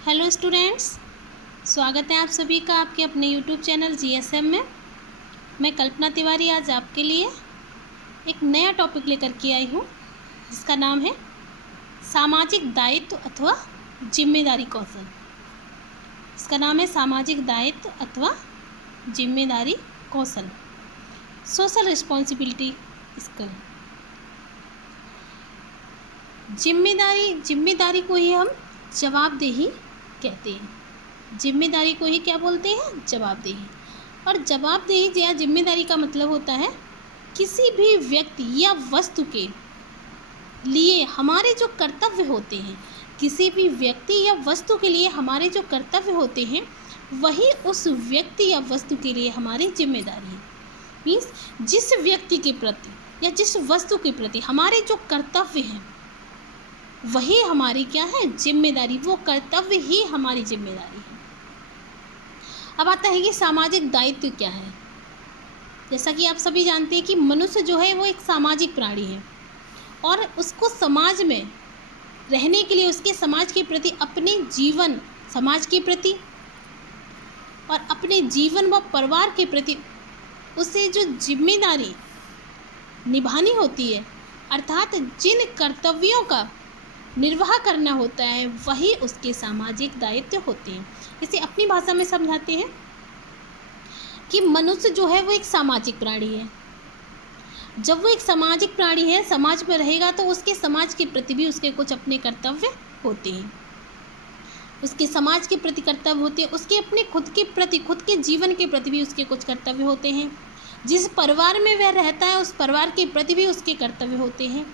Hello students, स्वागत है आप सभी का आपके अपने यूट्यूब चैनल जीएसएम में। मैं कल्पना तिवारी आज आपके लिए एक नया टॉपिक लेकर के आई हूँ जिसका नाम है सामाजिक दायित्व अथवा जिम्मेदारी कौशल। इसका नाम है सामाजिक दायित्व अथवा जिम्मेदारी कौशल, सोशल रिस्पॉन्सिबिलिटी स्किल। जिम्मेदारी को ही हम जवाबदेही कहते हैं। जिम्मेदारी को ही क्या बोलते हैं? जवाबदेही। और जवाबदेही या जिम्मेदारी का मतलब होता है किसी भी व्यक्ति या वस्तु के लिए हमारे जो कर्तव्य होते हैं, किसी भी व्यक्ति या वस्तु के लिए हमारे जो कर्तव्य होते हैं वही उस व्यक्ति या वस्तु के लिए हमारी जिम्मेदारी है। मीन्स जिस व्यक्ति के प्रति या जिस वस्तु के प्रति हमारे जो कर्तव्य हैं वही हमारी क्या है? जिम्मेदारी। वो कर्तव्य ही हमारी जिम्मेदारी है। अब आता है कि सामाजिक दायित्व क्या है। जैसा कि आप सभी जानते हैं कि मनुष्य जो है वो एक सामाजिक प्राणी है और उसको समाज में रहने के लिए उसके समाज के प्रति अपने जीवन, समाज के प्रति और अपने जीवन व परिवार के प्रति उसे जो जिम्मेदारी निभानी होती है, अर्थात जिन कर्तव्यों का निर्वाह करना होता है वही उसके सामाजिक दायित्व होते हैं। इसे अपनी भाषा में समझाते हैं कि मनुष्य जो है वो एक सामाजिक प्राणी है। जब वो एक सामाजिक प्राणी है, समाज में रहेगा तो उसके समाज के प्रति भी उसके कुछ अपने कर्तव्य होते हैं। उसके समाज के प्रति कर्तव्य होते हैं, उसके अपने खुद के प्रति, खुद के जीवन के प्रति भी उसके कुछ कर्तव्य होते हैं। जिस परिवार में वह रहता है उस परिवार के प्रति भी उसके कर्तव्य होते हैं।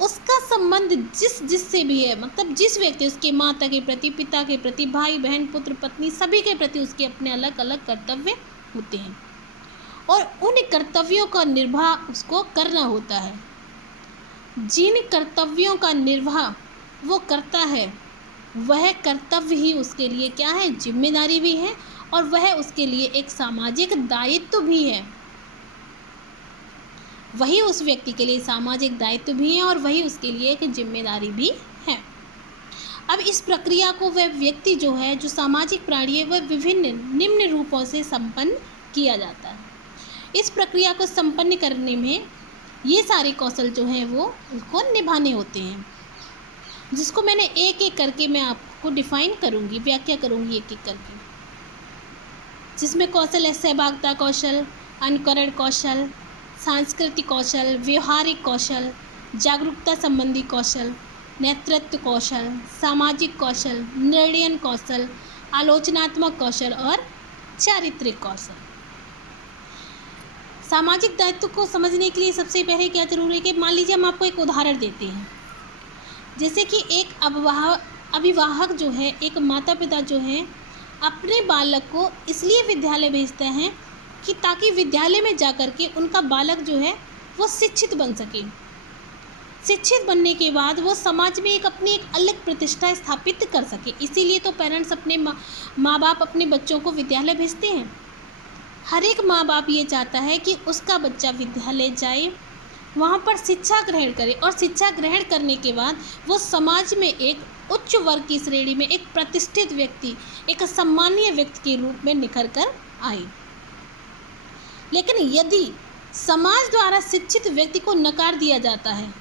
उसका संबंध जिससे भी है, मतलब जिस व्यक्ति, उसके माता के प्रति, पिता के प्रति, भाई बहन, पुत्र पत्नी, सभी के प्रति उसके अपने अलग अलग कर्तव्य होते हैं और उन कर्तव्यों का निर्वाह उसको करना होता है। जिन कर्तव्यों का निर्वाह वो करता है वह कर्तव्य ही उसके लिए क्या है? जिम्मेदारी भी है और वह उसके लिए एक सामाजिक दायित्व भी है। वही उस व्यक्ति के लिए सामाजिक दायित्व भी है और वही उसके लिए एक जिम्मेदारी भी है। अब इस प्रक्रिया को वह व्यक्ति जो है, जो सामाजिक प्राणी है, वह विभिन्न निम्न रूपों से संपन्न किया जाता है। इस प्रक्रिया को संपन्न करने में ये सारे कौशल जो हैं वो उसको निभाने होते हैं, जिसको मैंने एक एक करके मैं आपको डिफाइन करूँगी, व्याख्या करूँगी एक एक करके। जिसमें कौशल है सहभागिता कौशल, अनुकरण कौशल, सांस्कृतिक कौशल, व्यवहारिक कौशल, जागरूकता संबंधी कौशल, नेतृत्व कौशल, सामाजिक कौशल, निर्णयन कौशल, आलोचनात्मक कौशल और चारित्रिक कौशल। सामाजिक दायित्व को समझने के लिए सबसे पहले क्या जरूरी है कि मान लीजिए हम आपको एक उदाहरण देते हैं। जैसे कि एक अभिभावक जो है, एक माता पिता जो है, अपने बालक को इसलिए विद्यालय भेजते हैं कि ताकि विद्यालय में जाकर के उनका बालक जो है वो शिक्षित बन सके। शिक्षित बनने के बाद वो समाज में अपनी एक अलग प्रतिष्ठा स्थापित कर सके। इसीलिए तो पेरेंट्स अपने माँ बाप अपने बच्चों को विद्यालय भेजते हैं। हर एक माँ बाप ये चाहता है कि उसका बच्चा विद्यालय जाए, वहाँ पर शिक्षा ग्रहण करे और शिक्षा ग्रहण करने के बाद वो समाज में एक उच्च वर्ग की श्रेणी में एक प्रतिष्ठित व्यक्ति, एक सम्मानीय व्यक्ति के रूप में निखर कर आए। लेकिन यदि समाज द्वारा शिक्षित व्यक्ति को नकार दिया जाता है,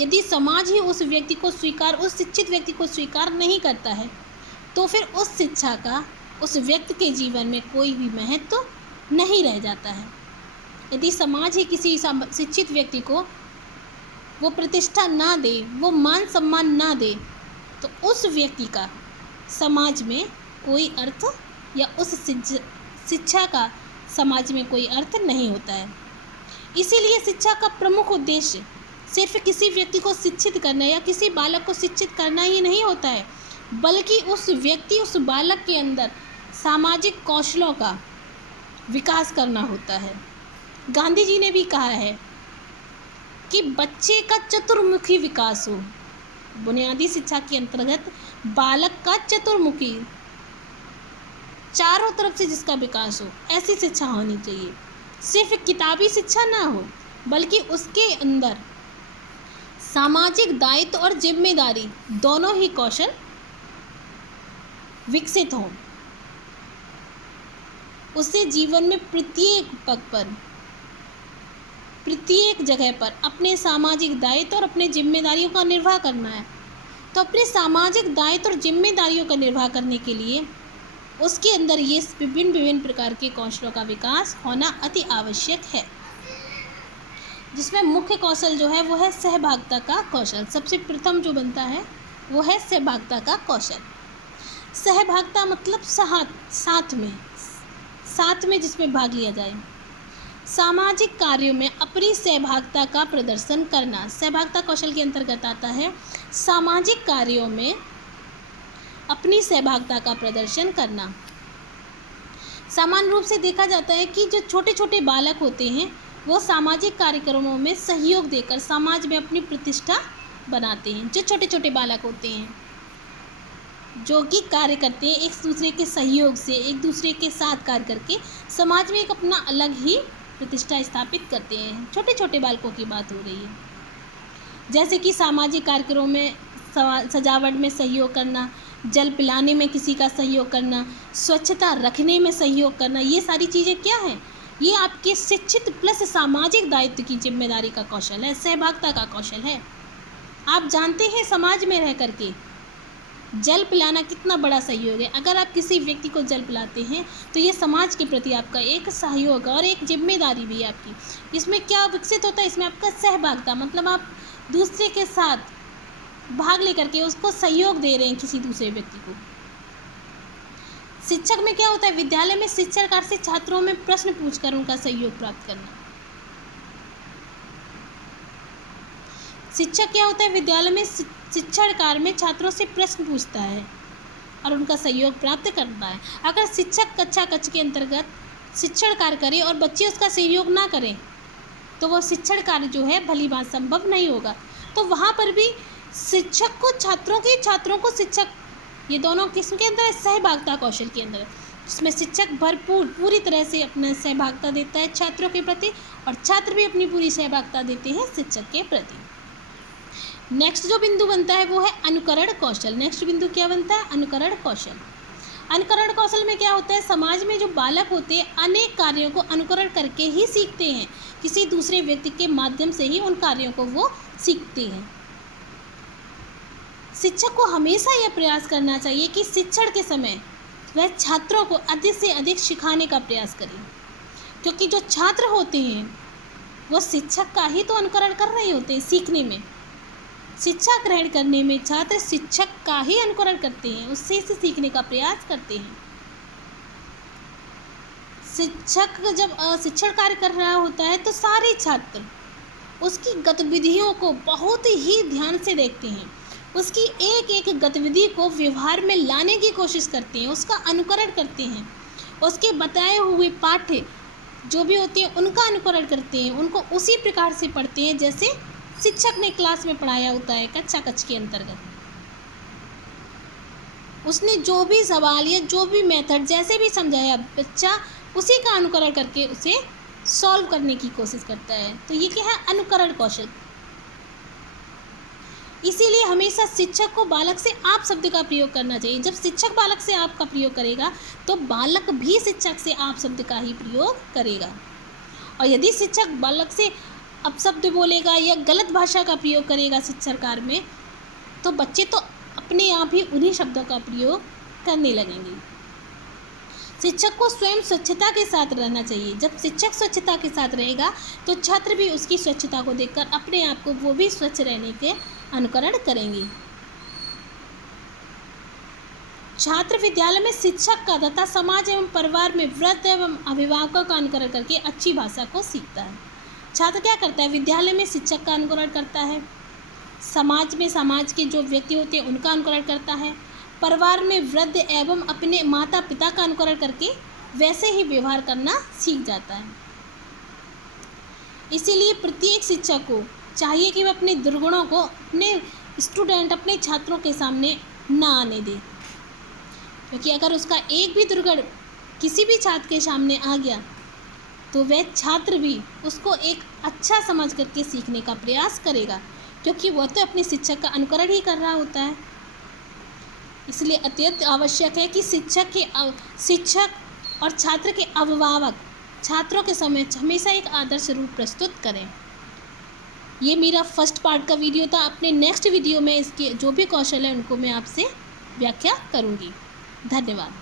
यदि समाज ही उस व्यक्ति को उस शिक्षित व्यक्ति को स्वीकार नहीं करता है, तो फिर उस शिक्षा का उस व्यक्ति के जीवन में कोई भी महत्व नहीं रह जाता है। यदि समाज ही किसी शिक्षित व्यक्ति को वो प्रतिष्ठा ना दे, वो मान सम्मान ना दे, तो उस व्यक्ति का समाज में कोई अर्थ या उस शिक्षा का समाज में कोई अर्थ नहीं होता है। इसीलिए शिक्षा का प्रमुख उद्देश्य सिर्फ किसी व्यक्ति को शिक्षित करना या किसी बालक को शिक्षित करना ही नहीं होता है, बल्कि उस व्यक्ति, उस बालक के अंदर सामाजिक कौशलों का विकास करना होता है। गांधी जी ने भी कहा है कि बच्चे का चतुर्मुखी विकास हो। बुनियादी शिक्षा के अंतर्गत बालक का चतुर्मुखी, चारों तरफ से जिसका विकास हो, ऐसी शिक्षा होनी चाहिए। सिर्फ किताबी शिक्षा ना हो, बल्कि उसके अंदर सामाजिक दायित्व और जिम्मेदारी दोनों ही कौशल विकसित हों, उसे जीवन में प्रत्येक पग पर, प्रत्येक जगह पर अपने सामाजिक दायित्व और अपने जिम्मेदारियों का निर्वाह करना है। तो अपने सामाजिक दायित्व और जिम्मेदारियों का निर्वाह करने के लिए उसके अंदर ये विभिन्न विभिन्न प्रकार के कौशलों का विकास होना अति आवश्यक है, जिसमें मुख्य कौशल जो है वो है सहभागिता का कौशल। सबसे प्रथम जो बनता है वो है सहभागिता का कौशल। सहभागिता मतलब साथ में जिसमें भाग लिया जाए। सामाजिक कार्यों में अपनी सहभागिता का प्रदर्शन करना सहभागिता कौशल के अंतर्गत आता है। सामाजिक कार्यों में अपनी सहभागिता का प्रदर्शन करना। सामान्य रूप से देखा जाता है कि जो छोटे छोटे बालक होते हैं वो सामाजिक कार्यक्रमों में सहयोग देकर समाज में अपनी प्रतिष्ठा बनाते हैं। जो छोटे छोटे बालक होते हैं जो कि कार्य करते हैं एक दूसरे के सहयोग से, एक दूसरे के साथ कार्य करके समाज में एक अपना अलग ही प्रतिष्ठा स्थापित करते हैं। छोटे छोटे बालकों की बात हो रही है। जैसे कि सामाजिक कार्यक्रमों में सजावट में सहयोग करना, जल पिलाने में किसी का सहयोग करना, स्वच्छता रखने में सहयोग करना, ये सारी चीज़ें क्या हैं? ये आपके शिक्षित प्लस सामाजिक दायित्व की जिम्मेदारी का कौशल है, सहभागिता का कौशल है। आप जानते हैं समाज में रह करके जल पिलाना कितना बड़ा सहयोग है। अगर आप किसी व्यक्ति को जल पिलाते हैं तो ये समाज के प्रति आपका एक सहयोग और एक जिम्मेदारी भी है आपकी। इसमें क्या विकसित होता है? इसमें आपका सहभागिता मतलब आप दूसरे के साथ भाग लेकर के उसको सहयोग दे रहे हैं किसी दूसरे व्यक्ति को। शिक्षक में क्या होता है? विद्यालय में शिक्षक से छात्रों में प्रश्न पूछकर उनका सहयोग प्राप्त करना। शिक्षक क्या होता है? विद्यालय में शिक्षण कार्य में छात्रों से प्रश्न पूछता है और उनका सहयोग प्राप्त करता है। अगर शिक्षक कक्षा कक्ष के अंतर्गत शिक्षण कार्य करे और बच्चे उसका सहयोग ना करें तो वो शिक्षण कार्य जो है भली बात संभव नहीं होगा। तो वहाँ पर भी शिक्षक को छात्रों को शिक्षक, ये दोनों किस्म के अंदर सहभागिता कौशल के अंदर, जिसमें शिक्षक पूरी तरह से अपना सहभागिता देता है छात्रों के प्रति और छात्र भी अपनी पूरी सहभागिता देते हैं शिक्षक के प्रति। नेक्स्ट जो बिंदु बनता है वो है अनुकरण कौशल। नेक्स्ट बिंदु क्या बनता है? अनुकरण कौशल। अनुकरण कौशल में क्या होता है? समाज में जो बालक होते हैं अनेक कार्यों को अनुकरण करके ही सीखते हैं। किसी दूसरे व्यक्ति के माध्यम से ही उन कार्यों को वो सीखते हैं। शिक्षक को हमेशा यह प्रयास करना चाहिए कि शिक्षण के समय वह छात्रों को अधिक से अधिक सिखाने का प्रयास करें, क्योंकि जो छात्र होते हैं वो शिक्षक का ही तो अनुकरण कर रहे होते हैं। सीखने में, शिक्षा ग्रहण करने में छात्र शिक्षक का ही अनुकरण करते हैं, उससे से सीखने का प्रयास करते हैं। शिक्षक जब शिक्षण कार्य कर रहा होता है तो सारे छात्र उसकी गतिविधियों को बहुत ही ध्यान से देखते हैं, उसकी एक एक गतिविधि को व्यवहार में लाने की कोशिश करते हैं, उसका अनुकरण करते हैं, उसके बताए हुए पाठ्य जो भी होते हैं उनका अनुकरण करते हैं, उनको उसी प्रकार से पढ़ते हैं जैसे शिक्षक ने क्लास में पढ़ाया होता है कक्षा कक्ष के अंतर्गत। उसने जो भी सवाल या जो भी मेथड जैसे भी समझाया बच्चा उसी का अनुकरण करके उसे सॉल्व करने की कोशिश करता है। तो ये क्या है? अनुकरण कौशल। इसीलिए हमेशा शिक्षक को बालक से आप शब्द का प्रयोग करना चाहिए। जब शिक्षक बालक से आप का प्रयोग करेगा तो बालक भी शिक्षक से आप शब्द का ही प्रयोग करेगा। और यदि शिक्षक बालक से अपशब्द बोलेगा या गलत भाषा का प्रयोग करेगा शिक्षण कार्य में तो बच्चे तो अपने आप ही उन्हीं शब्दों का प्रयोग करने लगेंगे। शिक्षक को स्वयं स्वच्छता के साथ रहना चाहिए। जब शिक्षक स्वच्छता के साथ रहेगा तो छात्र भी उसकी स्वच्छता को देखकर अपने आप को वो भी स्वच्छ रहने के अनुकरण करेंगे। छात्र विद्यालय में शिक्षक का तथा समाज एवं परिवार में वृद्ध एवं अभिभावकों का अनुकरण करके अच्छी भाषा को सीखता है। छात्र क्या करता है? विद्यालय में शिक्षक का अनुकरण करता है, समाज में समाज के जो व्यक्ति होते हैं उनका अनुकरण करता है, परिवार में वृद्ध एवं अपने माता पिता का अनुकरण करके वैसे ही व्यवहार करना सीख जाता है। इसीलिए प्रत्येक शिक्षक को चाहिए कि वह अपने दुर्गुणों को अपने छात्रों के सामने ना आने दे, क्योंकि अगर उसका एक भी दुर्गुण किसी भी छात्र के सामने आ गया तो वह छात्र भी उसको एक अच्छा समझ करके सीखने का प्रयास करेगा, क्योंकि वह तो अपने शिक्षक का अनुकरण ही कर रहा होता है। इसलिए अत्यंत आवश्यक है कि शिक्षक और छात्र के अभिभावक छात्रों के समक्ष हमेशा एक आदर्श रूप प्रस्तुत करें। ये मेरा फर्स्ट पार्ट का वीडियो था। अपने नेक्स्ट वीडियो में इसके जो भी कौशल है उनको मैं आपसे व्याख्या करूँगी। धन्यवाद।